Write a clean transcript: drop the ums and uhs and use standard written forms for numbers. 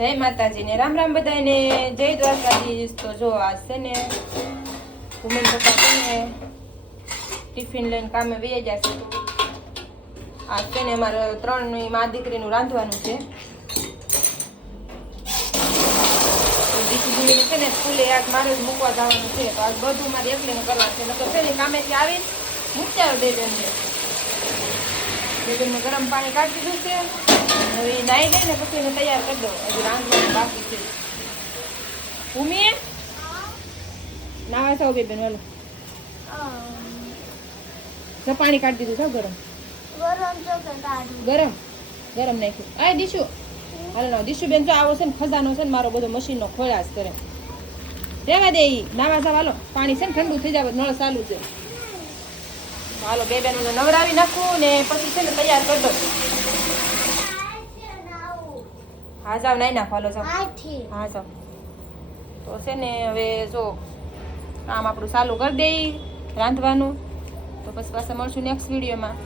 જય માતાજી ને રામ રામ બધાને, જય દ્વારકાધીશ। તો જો આજ છે ને ભૂમિ પપ્પા છે ને ટિફિન લઈને કામે વહી જશે। તો આજ છે ને અમારે 3 ની મા દીકરીનું રાંધવાનું છે। દીકરીને છે ને સ્કૂલે આજ મારે જ મૂકવા જવાનું છે, તો આજ બધું મારે એકલીને કરવાનું છે। નકર છે ને કામેથી આવીને મૂકતા આવે બેબેનને ગરમ પાણી કાઢી દીધું છે। હવે નાઈ લઈને પછી એને તૈયાર કરી દો, હજી રાંધવાનું બાકી છે। ભૂમિ નાવા જાવ બેબેન, હાલો પાણી કાઢી દીધું છે ગરમ ગરમ નાખ્યું। આ દીશુ હાલો ના દીશુ બેન જો આવો છે ને ખજાનો છે ને મારો બધો મશીનનો ખોળાશ કરે, રેવા દે ઈ નાવા જાવ। હાલો પાણી છે ને ઠંડુ થઈ જાય, નળ ચાલુ છે। હાલો બે બેન નવરાવી નાખું ને પછી છે ને તૈયાર કરી દો। હા જાવ નાઈ નાખો, હાલો જાવ। હા જાવ। તો છે ને હવે જો કામ આપણું ચાલુ કરી દઈ રાંધવાનું, તો પછી પાછા મળશું નેક્સ્ટ વિડીયોમાં।